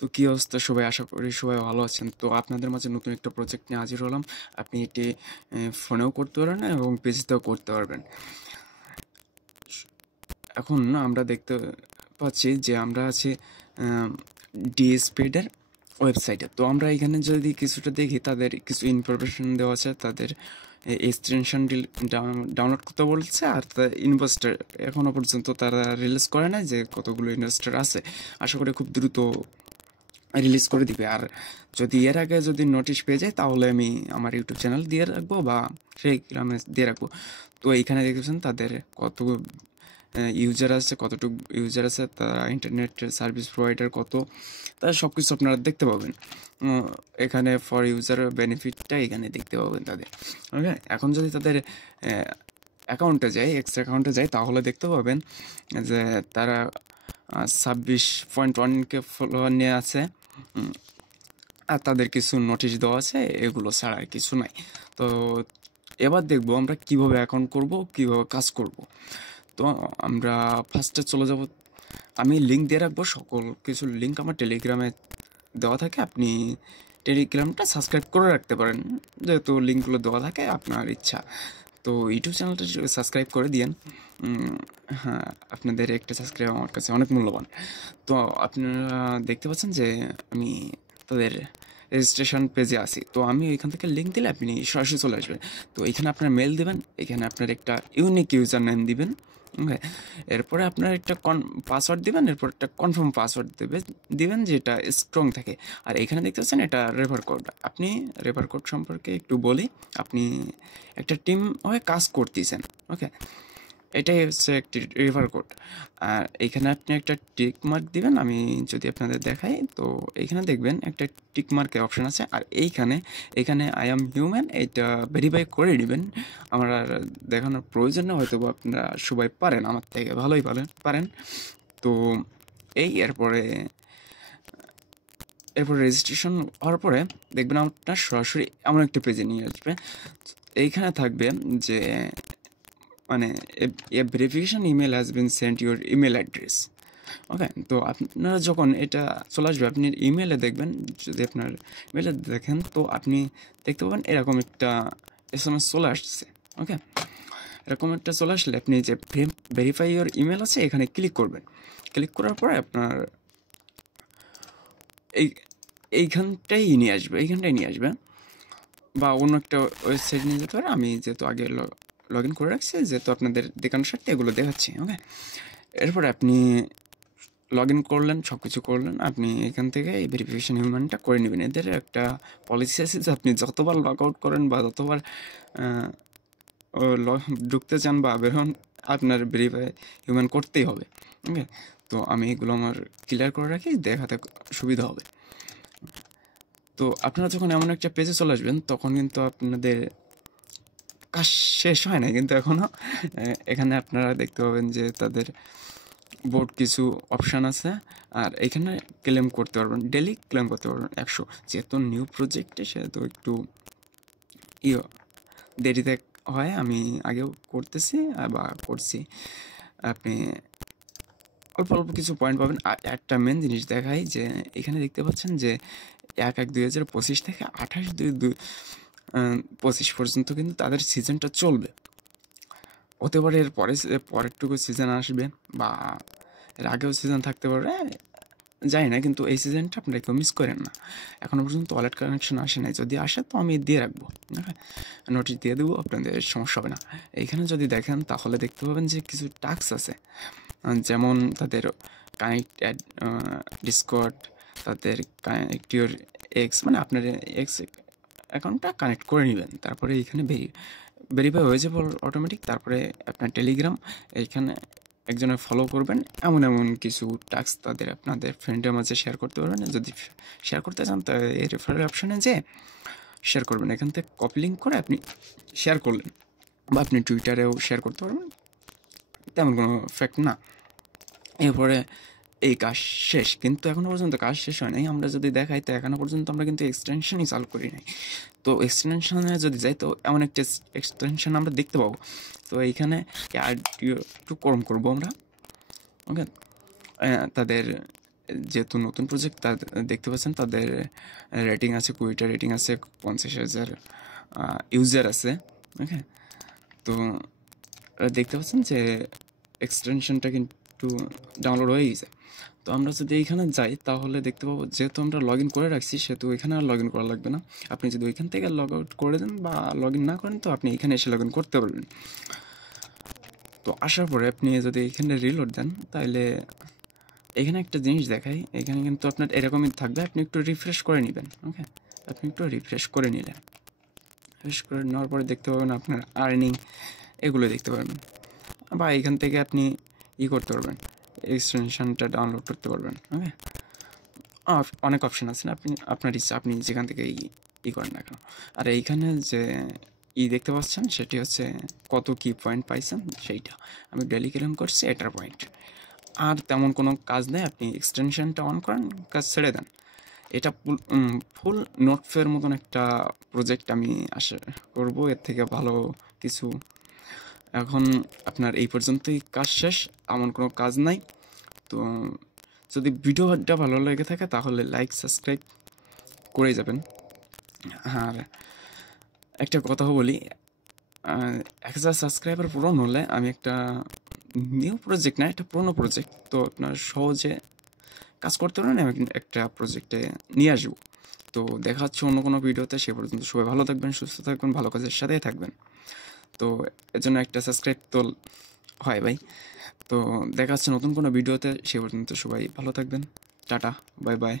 তো কি অবস্থা সবাই? আশা করি সবাই ভালো আছেন। তো আপনাদের মাঝে নতুন একটা প্রজেক্ট নিয়ে হাজির হলাম। আপনি এটি ফোনেও করতে পারবেন এবং পিসিতেও করতে পারবেন। এখন আমরা দেখতে পাচ্ছি যে আমরা আছি ডিএসপিডের ওয়েবসাইটে। তো আমরা এখানে যদি কিছুটা দেখি, তাদের কিছু ইনফরমেশন দেওয়া আছে, তাদের এক্সটেনশন ডাউনলোড করতে বলছে, আর তার ইনভেস্টার এখনও পর্যন্ত তারা রিলিজ করে নাই যে কতগুলো ইনভেস্টার আছে। আশা করি খুব দ্রুত রিলিজ করে দিবে। আর যদি এর আগে যদি নোটিশ পেয়ে যায়, তাহলে আমি আমার ইউটিউব চ্যানেল দিয়ে রাখবো বা টেলিগ্রামে দিয়ে রাখবো। তো এইখানে দেখেছেন তাদের কত ইউজার আছে, কতটুকু ইউজার আছে, তারা ইন্টারনেট সার্ভিস প্রোভাইডার কত, তারা সব কিছু আপনারা দেখতে পাবেন। এখানে ফর ইউজার বেনিফিটটা এখানে দেখতে পাবেন তাদের। ওকে, এখন যদি তাদের অ্যাকাউন্টে যায়, এক্সট্রা অ্যাকাউন্টে যায়, তাহলে দেখতে পাবেন যে তারা 26.1K ফলোয়ার নিয়ে আছে। আর তাদের কিছু নোটিশ দেওয়া আছে, এগুলো ছাড়া আর কিছু নাই। তো এবার দেখবো আমরা কিভাবে অ্যাকাউন্ট করব, কিভাবে কাজ করব। তো আমরা ফার্স্টে চলে যাব, আমি লিঙ্ক দিয়ে রাখবো, সকল কিছু লিঙ্ক আমার টেলিগ্রামে দেওয়া থাকে। আপনি টেলিগ্রামটা সাবস্ক্রাইব করে রাখতে পারেন, যেহেতু লিঙ্কগুলো দেওয়া থাকে, আপনার ইচ্ছা। তো ইউটিউব চ্যানেলটা সাবস্ক্রাইব করে দিয়েন। হ্যাঁ, আপনাদের একটা সাবস্ক্রাইব আমার কাছে অনেক মূল্যবান। তো আপনারা দেখতে পাচ্ছেন যে আমি তাদের রেজিস্ট্রেশন পেজে আসি। তো আমি এখান থেকে লিঙ্ক দিলে আপনি সরাসরি চলে আসবেন। তো এখানে আপনার মেল দেবেন, এখানে আপনার একটা ইউনিক ইউজার নেম দিবেন। ওকে, এরপরে আপনার একটা পাসওয়ার্ড দিবেন, এরপর একটা কনফার্ম পাসওয়ার্ড দিবেন যেটা স্ট্রং থাকে। আর এখানে দেখতে পাচ্ছেন এটা রেফার কোড। আপনি রেফার কোড সম্পর্কে একটু বলি। আপনি একটা টিম হয়ে কাজ করতেছেন। ওকে, এটাই হচ্ছে একটি রেফার কোড। আর এখানে আপনি একটা টিক মার্ক দিবেন। আমি যদি আপনাদের দেখাই, তো এইখানে দেখবেন একটা টিক মার্কের অপশান আছে। আর এখানে আই অ্যাম হিউম্যান, এইটা ভেরিফাই করে নেবেন। আমার আর দেখানোর প্রয়োজন না, হয়তো আপনারা সবাই পারেন, আমার থেকে ভালোই পারেন। তো এরপরে রেজিস্ট্রেশন হওয়ার পরে দেখবেন আপনার সরাসরি এমন একটা পেজে নিয়ে আসবে। এইখানে থাকবে যে মানে a verification email has been sent your email address. Okay, তো আপনারা যখন এটা চলে আসবে, আপনি ইমেলে দেখবেন, যদি আপনার ইমেলে দেখেন, তো আপনি দেখতে পাবেন এরকম একটা SMS চলে আসছে। ওকে, এরকম একটা চলে আসলে আপনি যে ভেরিফাই ইউর ইমেল আছে, এখানে ক্লিক করবেন। ক্লিক করার পরে আপনার এইখানটাই নিয়ে আসবে, বা অন্য একটা ওয়েবসাইট নিয়ে যেতে পারে। আমি যেহেতু আগে লগ ইন করে রাখছি, যেহেতু আপনাদের দেখানোর সাথে এগুলো দেখাচ্ছি। ওকে, এরপরে আপনি লগ ইন করলেন, সব কিছু করলেন, আপনি এখান থেকে এই ভেরিফিকেশন হিউম্যানটা করে নেবেন। এদের একটা পলিসি আছে যে আপনি যতবার লগ আউট করেন বা যতবার ঢুকতে চান বা বের হন, আপনার ভেরিফাই হিউম্যান করতেই হবে। ওকে, তো আমি এগুলো আমার ক্লিয়ার করে রাখি, দেখাতে সুবিধা হবে। তো আপনারা যখন এমন একটা পেজে চলে আসবেন, তখন কিন্তু আপনাদের কাজ শেষ হয় না কিন্তু এখনও। এখানে আপনারা দেখতে পাবেন যে তাদের বোর্ড কিছু অপশান আছে। আর এখানে ক্লেম করতে পারবেন, ডেলি ক্লেম করতে পারবেন 100। যেহেতু নিউ প্রজেক্টে সেহেতু একটু দেরিতে হয়, আমি আগেও করতেছি বা করছি। আপনি অল্প অল্প কিছু পয়েন্ট পাবেন। আর একটা মেন জিনিস দেখাই, যে এখানে দেখতে পাচ্ছেন যে 1/1/2025 থেকে 28/2/25 পর্যন্ত কিন্তু তাদের সিজনটা চলবে। হতে পারে এর পরেরটুকু সিজন আসবে, বা এর আগেও সিজন থাকতে পারে, জানি না। কিন্তু এই সিজনটা আপনারা কেউ মিস করেন না। এখনও পর্যন্ত ওয়ালেট কানেকশন আসে নাই, যদি আসে তো আমি দিয়ে রাখবো, নোটিশ দিয়ে দেবো, আপনাদের সমস্যা হবে না। এইখানে যদি দেখেন, তাহলে দেখতে পাবেন যে কিছু টাস্ক আছে, যেমন তাদের কানেক্ট ডিসকর্ড, তাদের কানেক্ট ইউর এক্স, মানে আপনার এক্স অ্যাকাউন্টটা কানেক্ট করে নেবেন। তারপরে এইখানে ভেরিফাই হয়ে যাবে অটোমেটিক। তারপরে আপনার টেলিগ্রাম, এইখানে একজনের ফলো করবেন। এমন কিছু টাস্ক তাদের আপনাদের ফ্রেন্ডের মাঝে শেয়ার করতে পারবেন। যদি শেয়ার করতে চান, তো এই রেফারেল অপশানে যে শেয়ার করবেন, এখান থেকে কপি লিঙ্ক করে আপনি শেয়ার করলেন, বা আপনি টুইটারেও শেয়ার করতে পারবেন, তেমন কোনো ফ্যাক্ট না। এরপরে এই কাজ শেষ, কিন্তু এখনও পর্যন্ত কাজ শেষ হয় নাই। আমরা যদি দেখাই, তো এখনও পর্যন্ত আমরা কিন্তু এক্সটেনশনই চালু করি নাই। তো এক্সটেনশনে যদি যাই, তো এমন একটা এক্সটেনশন আমরা দেখতে পাবো। তো এইখানে আর একটু কম করবো আমরা। ওকে, তাদের যেহেতু নতুন প্রজেক্ট, দেখতে পাচ্ছেন তাদের রেটিং আছে 20টা রেটিং আছে, 50,000 ইউজার আছে। ওকে, তো দেখতে পাচ্ছেন যে এক্সটেনশনটা কিন্তু ডাউনলোড হয়ে গেছে। তো আমরা যদি এইখানে যাই তাহলে দেখতে পাবো যেহেতু আমরা লগ ইন করে রাখছি সেহেতু এখানে আর লগ ইন করা লাগবে না। আপনি যদি ওইখান থেকে লগ আউট করে দেন বা লগ ইন না করেন তো আপনি এখানে এসে লগ ইন করতে পারবেন। তো আসার পরে আপনি যদি এখানে রিলোড দেন তাহলে এখানে একটা জিনিস দেখাই, এখানে কিন্তু আপনার এরকমই থাকবে, আপনি একটু রিফ্রেশ করে নেবেন। ওকে, আপনি একটু রিফ্রেশ করে নিলেন, রিফ্রেশ করে নেওয়ার পরে দেখতে পাবেন আপনার আর্নিং এগুলো দেখতে পারবেন, বা এখান থেকে আপনি করতে পারবেন, এক্সটেনশনটা ডাউনলোড করতে পারবেন। ওকে, অনেক অপশান আছে, আপনি আপনার ইচ্ছা আপনি যেখান থেকে করেন না কেন। আর এইখানে যে দেখতে পাচ্ছেন সেটি হচ্ছে কত কি পয়েন্ট পাইছেন সেইটা, আমি ডেলি ক্লেম করছি এটার পয়েন্ট। আর তেমন কোনো কাজ নেই, আপনি এক্সটেনশনটা অন করেন, কাজ ছেড়ে দেন। এটা ফুল নোটফের মতন একটা প্রজেক্ট, আমি আশা করবো এর থেকে ভালো কিছু। এখন আপনার এই পর্যন্তই কাজ শেষ, এমন কোনো কাজ নাই। তো যদি ভিডিওটা ভালো লেগে থাকে তাহলে লাইক সাবস্ক্রাইব করে যাবেন। আর একটা কথা বলি, 1,000 সাবস্ক্রাইবার পূরণ হলে আমি একটা নিউ প্রজেক্ট না, একটা পুরোনো প্রজেক্ট, তো আপনার সহজে কাজ করতে পারেন, আমি একটা প্রজেক্টে নিয়ে আসবো। তো দেখা হচ্ছে অন্য কোনো ভিডিওতে, সে পর্যন্ত সবাই ভালো থাকবেন, সুস্থ থাকবেন, ভালো কাজের সাথেই থাকবেন। তো এর জন্য একটা সাবস্ক্রাইব তো হয় ভাই। তো দেখা হচ্ছে নতুন কোনো ভিডিওতে, সে পর্যন্ত সবাই ভালো থাকবেন, টাটা, বাই বাই।